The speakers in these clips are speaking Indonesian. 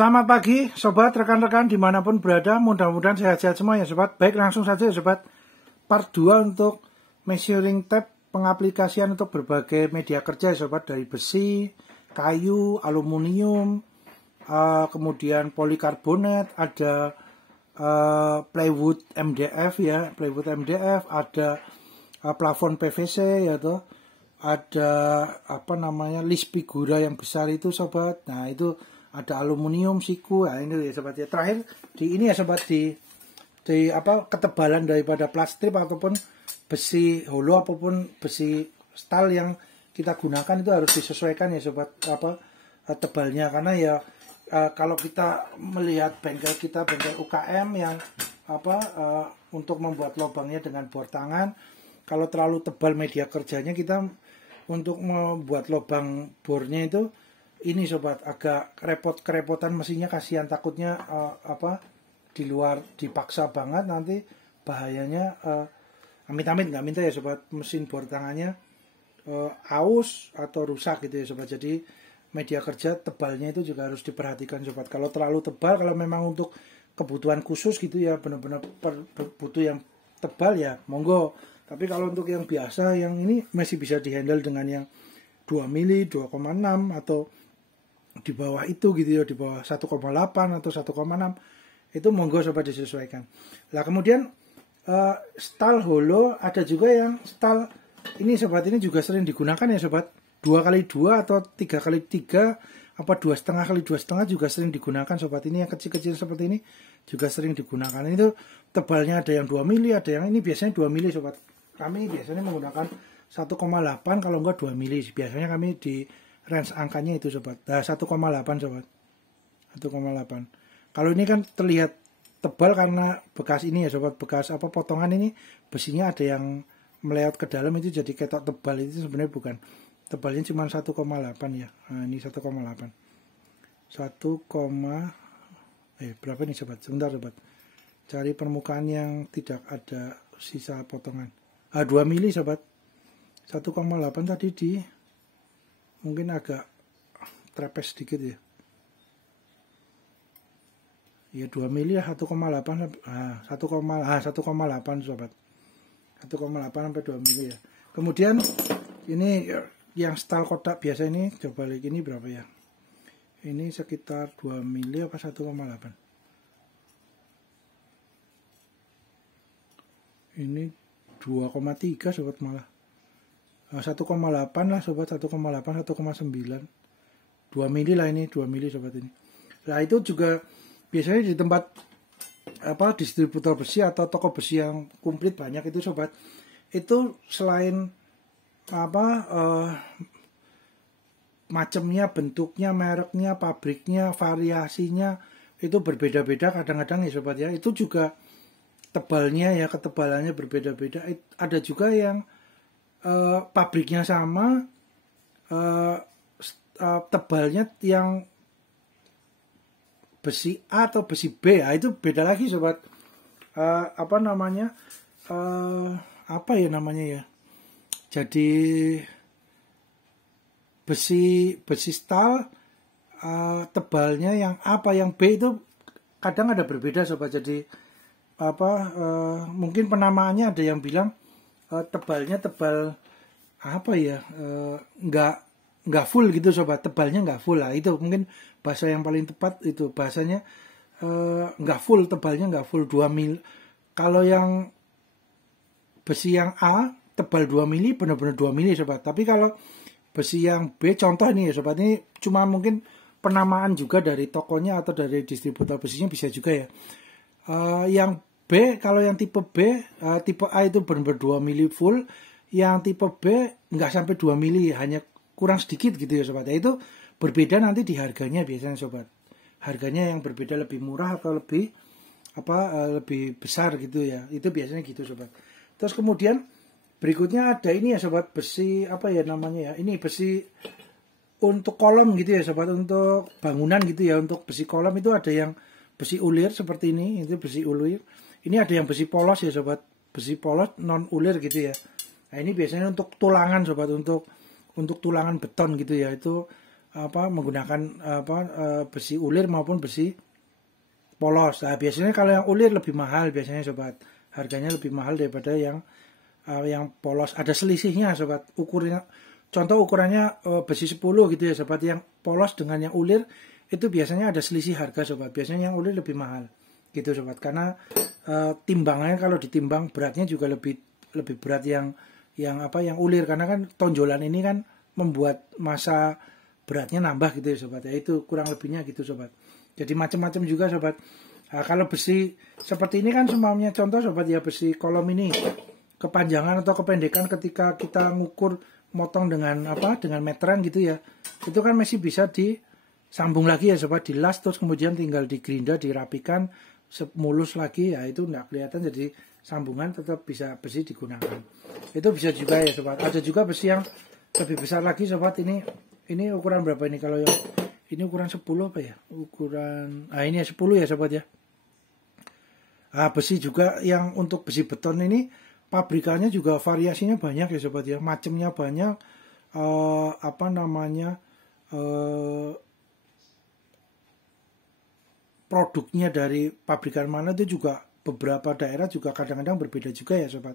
Selamat pagi sobat, rekan-rekan dimanapun berada, mudah-mudahan sehat-sehat semua ya sobat. Baik, langsung saja ya sobat, part 2 untuk measuring tape pengaplikasian untuk berbagai media kerja ya sobat. Dari besi, kayu, aluminium, kemudian polikarbonat, ada plywood MDF ya, plywood MDF, ada plafon PVC ya toh, ada list figura yang besar itu sobat. Nah itu ada aluminium, siku, nah ini ya sobat ya. Terakhir di ini ya sobat, di ketebalan daripada plastik ataupun besi holo apapun besi stal yang kita gunakan itu harus disesuaikan ya sobat, tebalnya, karena ya kalau kita melihat bengkel kita, bengkel UKM yang untuk membuat lubangnya dengan bor tangan, kalau terlalu tebal media kerjanya, kita untuk membuat lubang bornya itu ini sobat agak kerepotan mesinnya, kasihan, takutnya di luar dipaksa banget, nanti bahayanya amit-amit nggak minta ya sobat, mesin bor tangannya aus atau rusak gitu ya sobat. Jadi media kerja tebalnya itu juga harus diperhatikan sobat. Kalau terlalu tebal, kalau memang untuk kebutuhan khusus gitu ya, benar-benar butuh yang tebal ya monggo. Tapi kalau untuk yang biasa, yang ini masih bisa dihandle dengan yang 2 mili, 2,6 atau di bawah itu gitu ya, di bawah 1,8 atau 1,6 itu monggo sobat disesuaikan. Nah kemudian stal holo ada juga yang stal ini sobat, ini juga sering digunakan ya sobat, 2x2 atau 3x3 apa 2,5x2,5 juga sering digunakan sobat. Ini yang kecil-kecil seperti ini juga sering digunakan. Itu tebalnya ada yang 2 mili, ada yang ini biasanya 2 mili sobat. Kami biasanya menggunakan 1,8 kalau enggak 2 mili. Biasanya kami di range angkanya itu sobat. Nah, 1,8 sobat. 1,8. Kalau ini kan terlihat tebal karena bekas ini ya sobat, bekas potongan ini besinya ada yang meleot ke dalam, itu jadi ketok tebal. Itu sebenarnya bukan. Tebalnya cuma 1,8 ya. Nah, ini 1,8. Berapa nih sobat? Sebentar sobat. Cari permukaan yang tidak ada sisa potongan. 2 mili sobat. 1,8 tadi di mungkin agak trepes sedikit ya. Ya 2 mili ya, 1,8 1,8 sobat. 1,8 sampai 2 mili ya. Kemudian ini yang stal kotak biasa ini, coba lihat ini berapa ya. Ini sekitar 2 mili apa 1,8. Ini 2,3 sobat malah. 1,8 lah sobat, 1,8, 1,9. 2 mili lah ini, 2 mili sobat ini. Nah itu juga biasanya di tempat distributor besi atau toko besi yang komplit banyak itu sobat. Itu selain macamnya, bentuknya, mereknya, pabriknya, variasinya itu berbeda-beda kadang-kadang ya sobat ya. Itu juga tebalnya ya, ketebalannya berbeda-beda. Ada juga yang pabriknya sama, tebalnya yang besi A atau besi B, ya itu beda lagi sobat. Jadi besi stal tebalnya yang yang B itu kadang ada berbeda sobat. Jadi mungkin penamaannya ada yang bilang tebalnya tebal nggak full gitu sobat, tebalnya nggak full lah. Itu mungkin bahasa yang paling tepat, itu bahasanya nggak full, tebalnya nggak full 2 mili. Kalau yang besi yang A tebal 2 mili, benar-benar 2 mili sobat. Tapi kalau besi yang B, contoh ini ya sobat, ini cuma mungkin penamaan juga dari tokonya atau dari distributor besinya bisa juga ya. Yang B, kalau yang tipe B, tipe A itu benar-benar 2 mili full. Yang tipe B nggak sampai 2 mili, hanya kurang sedikit gitu ya sobat. Itu berbeda nanti di harganya biasanya sobat. Harganya yang berbeda, lebih murah atau lebih lebih besar gitu ya. Itu biasanya gitu sobat. Terus kemudian berikutnya ada ini ya sobat, besi ini besi untuk kolom gitu ya sobat, untuk bangunan gitu ya. Untuk besi kolom itu ada yang besi ulir seperti ini, itu besi ulir. Ini ada yang besi polos ya sobat, besi polos non ulir gitu ya. Nah ini biasanya untuk tulangan sobat, untuk tulangan beton gitu ya. Itu menggunakan besi ulir maupun besi polos. Nah, biasanya kalau yang ulir lebih mahal biasanya sobat. Harganya lebih mahal daripada yang polos. Ada selisihnya sobat. Contoh ukurannya besi 10 gitu ya sobat. Yang polos dengan yang ulir itu biasanya ada selisih harga sobat. Biasanya yang ulir lebih mahal gitu sobat. Karena timbangannya kalau ditimbang beratnya juga lebih berat yang ulir, karena kan tonjolan ini kan membuat massa beratnya nambah gitu ya sobat. Ya itu kurang lebihnya gitu sobat. Jadi macam-macam juga sobat. Nah, kalau besi seperti ini kan semuanya contoh sobat ya, besi kolom ini kepanjangan atau kependekan ketika kita ngukur motong dengan meteran gitu ya, itu kan masih bisa disambung lagi ya sobat, dilas terus kemudian tinggal digerinda, dirapikan mulus lagi ya, itu nggak kelihatan, jadi sambungan tetap bisa besi digunakan. Itu bisa juga ya sobat. Ada juga besi yang lebih besar lagi sobat. Ini ukuran berapa ini? Kalau yang ini ukuran 10 apa ya? Ini 10 ya sobat ya. Besi juga yang untuk besi beton ini pabrikannya juga variasinya banyak ya sobat ya. Macamnya banyak. Produknya dari pabrikan mana itu juga beberapa daerah juga kadang-kadang berbeda juga ya sobat.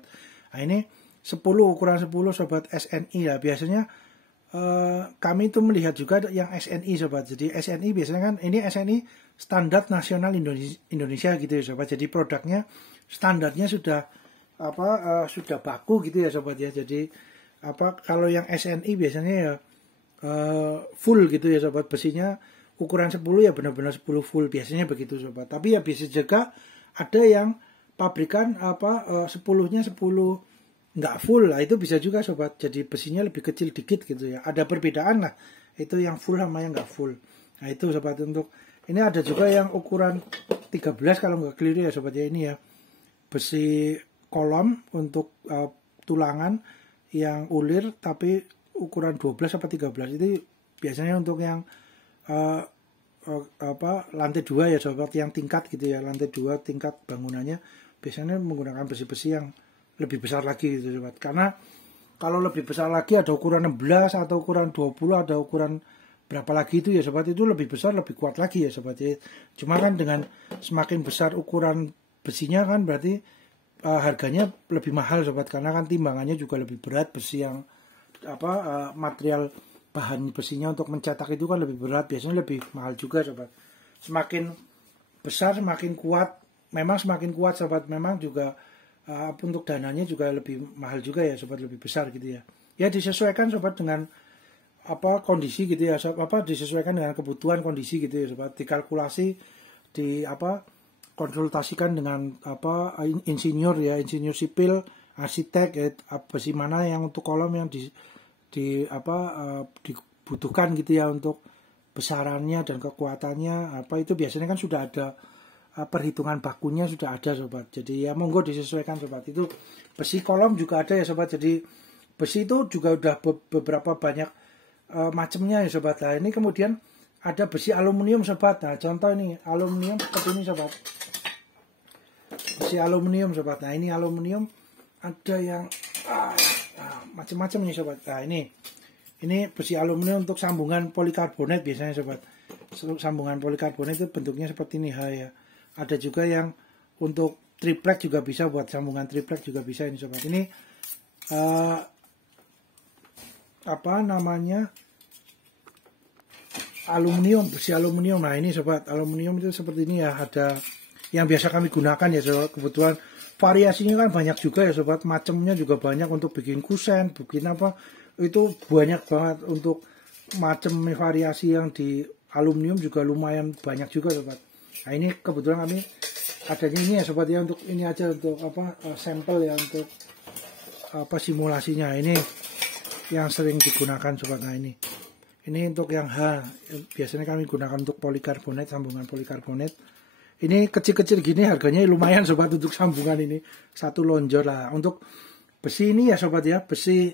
Nah, ini 10 ukuran 10 sobat SNI ya. Biasanya kami itu melihat juga yang SNI sobat. Jadi SNI biasanya kan ini SNI Standar Nasional Indonesia gitu ya sobat. Jadi produknya standarnya sudah sudah baku gitu ya sobat ya. Jadi kalau yang SNI biasanya ya full gitu ya sobat, besinya ukuran 10 ya benar-benar 10 full biasanya begitu sobat. Tapi ya bisa juga ada yang pabrikan 10-nya 10 nggak full lah, itu bisa juga sobat. Jadi besinya lebih kecil dikit gitu ya. Ada perbedaan lah. Itu yang full sama yang nggak full. Nah itu sobat. Untuk ini ada juga yang ukuran 13 kalau nggak keliru ya sobat ya, ini ya. Besi kolom untuk tulangan yang ulir tapi ukuran 12 atau 13 itu biasanya untuk yang lantai 2 ya sobat, yang tingkat gitu ya, lantai 2 tingkat bangunannya biasanya menggunakan besi-besi yang lebih besar lagi gitu sobat. Karena kalau lebih besar lagi ada ukuran 16 atau ukuran 20, ada ukuran berapa lagi itu ya sobat, itu lebih besar lebih kuat lagi ya sobat ya. Cuma kan dengan semakin besar ukuran besinya kan berarti harganya lebih mahal sobat, karena kan timbangannya juga lebih berat. Besi yang material bahan besinya untuk mencetak itu kan lebih berat, biasanya lebih mahal juga sobat. Semakin besar semakin kuat, memang semakin kuat sobat, memang juga untuk dananya juga lebih mahal juga ya sobat, lebih besar gitu ya. Ya disesuaikan sobat dengan kondisi gitu ya sobat, disesuaikan dengan kebutuhan kondisi gitu ya sobat. Dikalkulasi, konsultasikan dengan insinyur ya, insinyur sipil, arsitek besi mana yang untuk kolom yang dibutuhkan gitu ya untuk besarannya dan kekuatannya itu biasanya kan sudah ada perhitungan bakunya, sudah ada sobat. Jadi ya monggo disesuaikan sobat. Itu besi kolom juga ada ya sobat. Jadi besi itu juga udah beberapa banyak macamnya ya sobat. Nah ini kemudian ada besi aluminium sobat. Nah contoh ini aluminium seperti ini sobat. Besi aluminium sobat. Nah ini aluminium ada yang macam-macam nih sobat. Nah ini besi aluminium untuk sambungan polikarbonat biasanya sobat. Sambungan polikarbonat itu bentuknya seperti ini ya. Ada juga yang untuk triplek juga bisa, buat sambungan triplek juga bisa ini sobat. Ini aluminium, besi aluminium. Nah ini sobat, aluminium itu seperti ini ya. Ada yang biasa kami gunakan ya sobat. Kebetulan variasinya kan banyak juga ya sobat. Macamnya juga banyak untuk bikin kusen, bikin itu banyak banget. Untuk macam variasi yang di aluminium juga lumayan banyak juga sobat. Nah ini kebetulan kami adanya ini ya sobat ya, untuk ini aja, untuk sampel ya, untuk simulasinya. Ini yang sering digunakan sobat. Nah ini untuk yang biasanya kami gunakan untuk polikarbonat, sambungan polikarbonat. Ini kecil-kecil gini harganya lumayan sobat untuk sambungan ini, satu lonjor lah. Untuk besi ini ya sobat ya, besi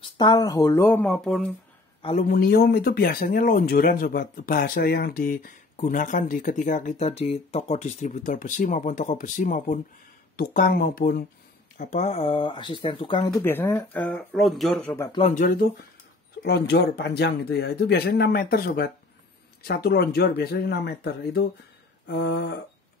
stal, holo maupun aluminium itu biasanya lonjoran sobat. Bahasa yang digunakan ketika kita di toko distributor besi maupun toko besi maupun tukang maupun asisten tukang itu biasanya lonjor sobat. Lonjor itu lonjor panjang gitu ya. Itu biasanya 6 meter sobat. Satu lonjor biasanya 6 meter. Itu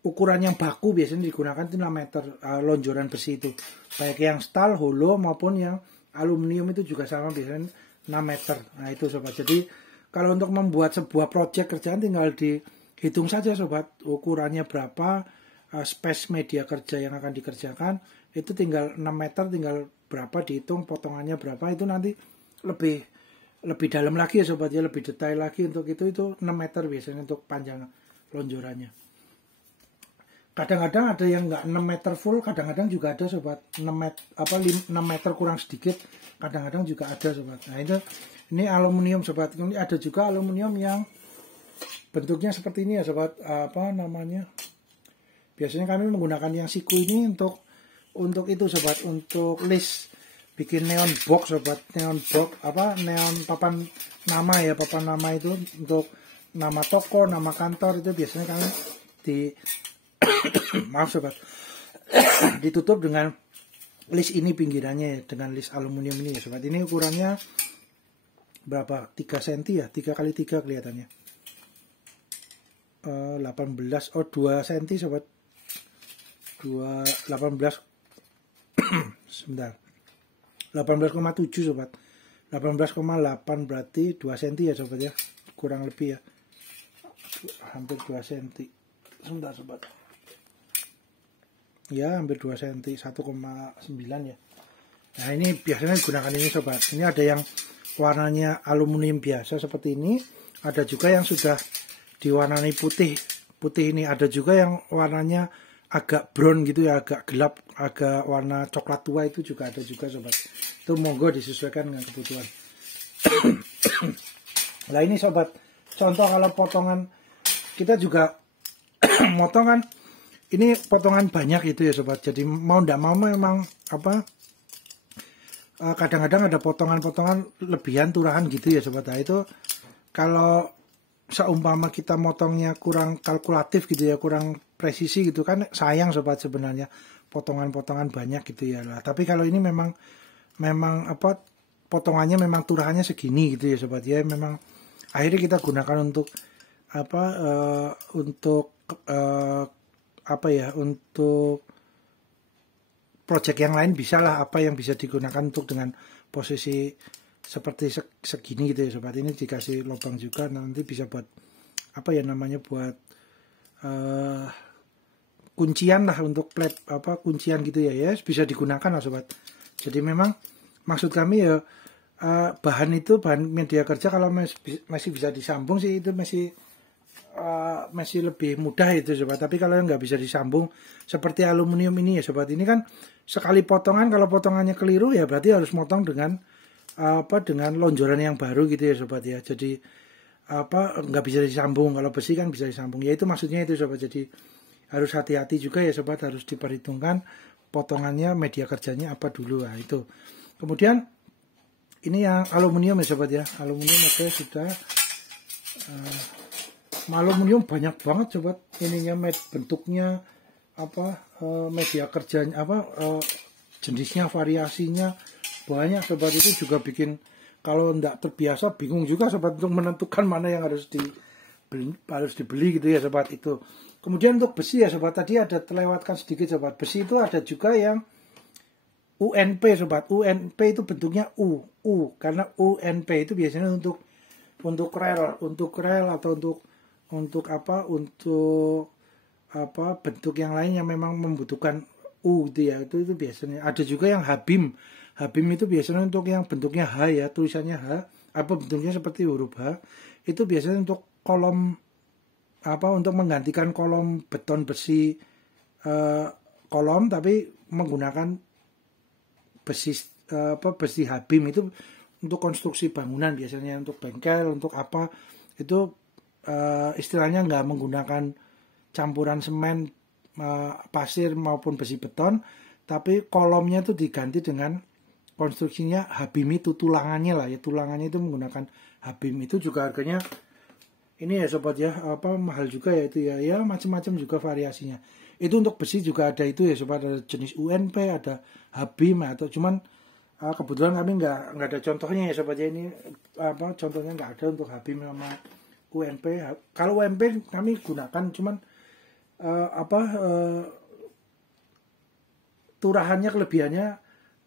ukuran yang baku biasanya digunakan itu 6 meter lonjoran besi itu. Baik yang stal, holo maupun yang aluminium itu juga sama biasanya 6 meter. Nah itu sobat. Jadi kalau untuk membuat sebuah proyek kerjaan tinggal dihitung saja sobat. Ukurannya berapa, space media kerja yang akan dikerjakan. Itu tinggal 6 meter, tinggal berapa dihitung, potongannya berapa. Itu nanti lebih dalam lagi ya sobat ya, lebih detail lagi untuk itu 6 meter biasanya untuk panjang lonjorannya. Kadang-kadang ada yang nggak 6 meter full, kadang-kadang juga ada sobat 6 meter kurang sedikit, kadang-kadang juga ada sobat. Nah ini aluminium sobat. Ini ada juga aluminium yang bentuknya seperti ini ya sobat. Apa namanya? Biasanya kami menggunakan yang siku ini untuk itu sobat, untuk list bikin neon box sobat, neon box neon papan nama ya, papan nama itu untuk nama toko, nama kantor itu biasanya kami maaf sobat, ditutup dengan list ini pinggirannya ya, dengan list aluminium ini ya sobat. Ini ukurannya berapa? 3 cm ya, 3 kali 3 kelihatannya. 2 cm sobat. 18 sebentar. 18,7 sobat. 18,8 berarti 2 cm ya sobat ya. Kurang lebih ya. Hampir 2 cm. Sebentar sobat. Ya, hampir 2 cm, 1,9 ya. Nah, ini biasanya digunakan ini sobat. Ini ada yang warnanya aluminium biasa seperti ini, ada juga yang sudah diwarnai putih. Putih ini ada juga yang warnanya agak brown gitu ya, agak gelap, agak warna coklat tua, itu juga ada juga sobat. Itu monggo disesuaikan dengan kebutuhan. Nah ini sobat, contoh kalau potongan kita juga motong kan, ini potongan banyak itu ya sobat. Jadi mau ndak mau memang kadang-kadang ada potongan-potongan lebihan turahan gitu ya sobat. Nah itu kalau seumpama kita motongnya kurang kalkulatif gitu ya, kurang presisi gitu kan, sayang sobat sebenarnya potongan-potongan banyak gitu ya lah. Tapi kalau ini memang potongannya memang turahannya segini gitu ya sobat ya, memang akhirnya kita gunakan untuk untuk project yang lain bisa lah, apa yang bisa digunakan untuk dengan posisi seperti segini gitu ya sobat. Ini dikasih lubang juga, nanti bisa buat buat kuncian lah, untuk plate kuncian gitu ya, bisa digunakan lah sobat. Jadi memang maksud kami ya, bahan media kerja kalau masih bisa disambung sih itu masih lebih mudah itu sobat. Tapi kalau nggak bisa disambung seperti aluminium ini ya sobat, ini kan sekali potongan, kalau potongannya keliru ya berarti harus motong dengan lonjoran yang baru gitu ya sobat ya. Jadi nggak bisa disambung. Kalau besi kan bisa disambung ya, itu maksudnya itu sobat. Jadi harus hati-hati juga ya sobat, harus diperhitungkan potongannya, media kerjanya apa dulu. Nah itu kemudian ini yang aluminium ya sobat ya, aluminium sudah aluminium banyak banget sobat ininya, bentuknya media kerjanya jenisnya, variasinya banyak sobat. Itu juga bikin kalau tidak terbiasa bingung juga sobat untuk menentukan mana yang harus dibeli gitu ya sobat. Itu kemudian untuk besi ya sobat, tadi ada terlewatkan sedikit sobat. Besi itu ada juga yang UNP sobat. UNP itu bentuknya U karena UNP itu biasanya untuk rel atau untuk bentuk yang lain yang memang membutuhkan U gitu ya. Itu biasanya ada juga yang Habim itu biasanya untuk yang bentuknya H ya, tulisannya H, bentuknya seperti huruf H. Itu biasanya untuk kolom untuk menggantikan kolom beton besi, kolom tapi menggunakan besi Habim. Itu untuk konstruksi bangunan biasanya, untuk bengkel, untuk itu istilahnya nggak menggunakan campuran semen, pasir maupun besi beton, tapi kolomnya itu diganti dengan konstruksinya Habim, itu tulangannya lah ya, tulangannya itu menggunakan Habim. Itu juga harganya ini ya sobat ya, mahal juga ya itu ya macam-macam juga variasinya. Itu untuk besi juga ada itu ya sobat, ada jenis UNP, ada Habim, atau cuman Kebetulan kami nggak ada contohnya ya sobat ya, ini apa contohnya nggak ada untuk HBIM sama UNP. Kalau UNP kami gunakan cuman turahannya kelebihannya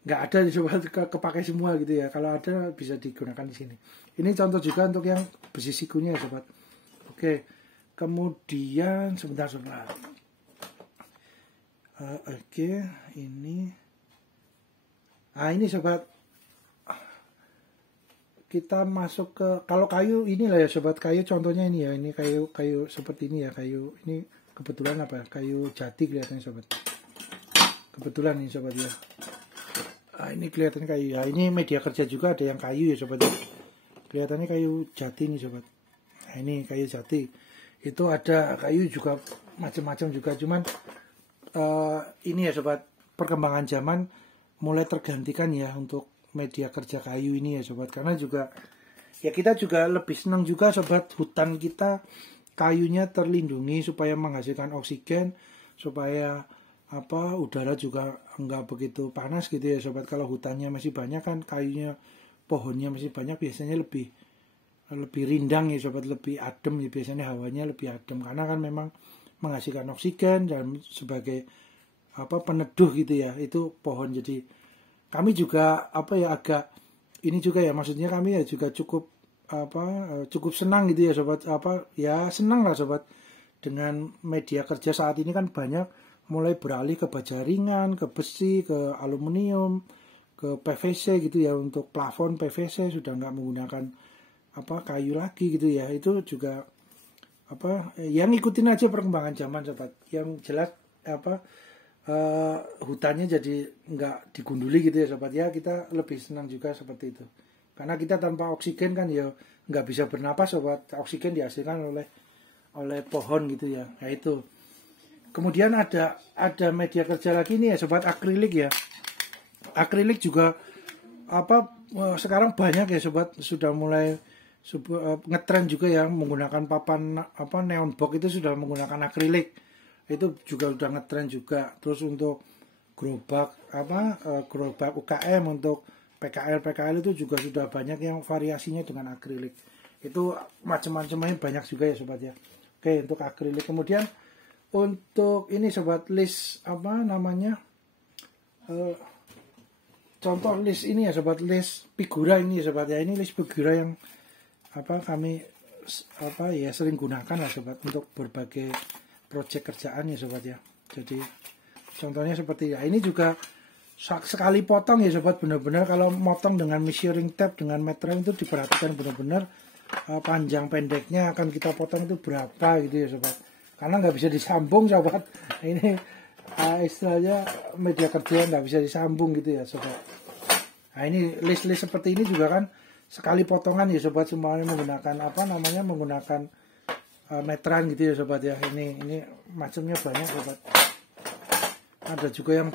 nggak ada di sobat, kepakai semua gitu ya. Kalau ada bisa digunakan di sini. Ini contoh juga untuk yang besi sikunya ya sobat. Oke, kemudian sebentar sobat. Oke, ini sobat, kita masuk ke, kalau kayu inilah ya sobat, kayu contohnya ini ya, ini kayu seperti ini ya, kayu ini kebetulan apa, kayu jati kelihatannya sobat, kebetulan ini sobat ya. Ini kelihatannya kayu ya, ini media kerja juga ada yang kayu ya sobat ya, kelihatannya kayu jati nih sobat. Nah, ini kayu jati, itu ada kayu juga macam-macam juga, cuman ini ya sobat, perkembangan zaman mulai tergantikan ya untuk media kerja kayu ini ya sobat, karena juga ya kita juga lebih senang juga sobat, hutan kita kayunya terlindungi supaya menghasilkan oksigen, supaya apa udara juga enggak begitu panas gitu ya sobat. Kalau hutannya masih banyak kan, kayunya pohonnya masih banyak, biasanya lebih rindang ya sobat, lebih adem ya, biasanya hawanya lebih adem karena kan memang menghasilkan oksigen dan sebagai apa peneduh gitu ya, itu pohon. Jadi kami juga apa ya, agak ini juga ya, maksudnya kami ya juga cukup senang gitu ya sobat, apa ya, senang lah sobat dengan media kerja saat ini kan banyak mulai beralih ke baja ringan, ke besi, ke aluminium, ke PVC gitu ya. Untuk plafon PVC sudah nggak menggunakan apa kayu lagi gitu ya. Itu juga apa yang ngikutin aja perkembangan zaman sobat. Yang jelas apa hutannya jadi nggak digunduli gitu ya sobat ya, kita lebih senang juga seperti itu, karena kita tanpa oksigen kan ya nggak bisa bernapas sobat, oksigen dihasilkan oleh pohon gitu ya. Nah itu kemudian ada media kerja lagi nih ya sobat, akrilik ya. Akrilik juga apa sekarang banyak ya sobat, sudah mulai ngetren juga ya menggunakan papan apa neon box itu sudah menggunakan akrilik, itu juga udah ngetren juga. Terus untuk gerobak gerobak UKM, untuk PKL itu juga sudah banyak yang variasinya dengan akrilik, itu macam-macamnya banyak juga ya sobat ya. Oke, untuk akrilik. Kemudian untuk ini sobat, list apa namanya contoh list ini ya sobat, list figura ini ya sobat ya. Ini list figura yang apa kami apa ya sering gunakan lah sobat untuk berbagai proyek kerjaan ya sobat ya. Jadi contohnya seperti ya, ini juga sekali potong ya sobat, benar-benar kalau motong dengan measuring tape dengan meteran itu diperhatikan benar-benar panjang pendeknya akan kita potong itu berapa gitu ya sobat, karena nggak bisa disambung sobat. Ini istilahnya media kerja nggak bisa disambung gitu ya sobat. Nah ini list-list seperti ini juga kan sekali potongan ya sobat, semuanya menggunakan apa namanya, menggunakan meteran gitu ya sobat ya. Ini macamnya banyak sobat, ada juga yang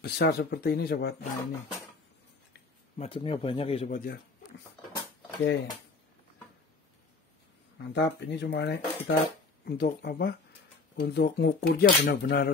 besar seperti ini sobat. Nah ini macamnya banyak ya sobat ya. Oke, mantap. Ini cuma kita untuk apa, untuk ngukurnya benar-benar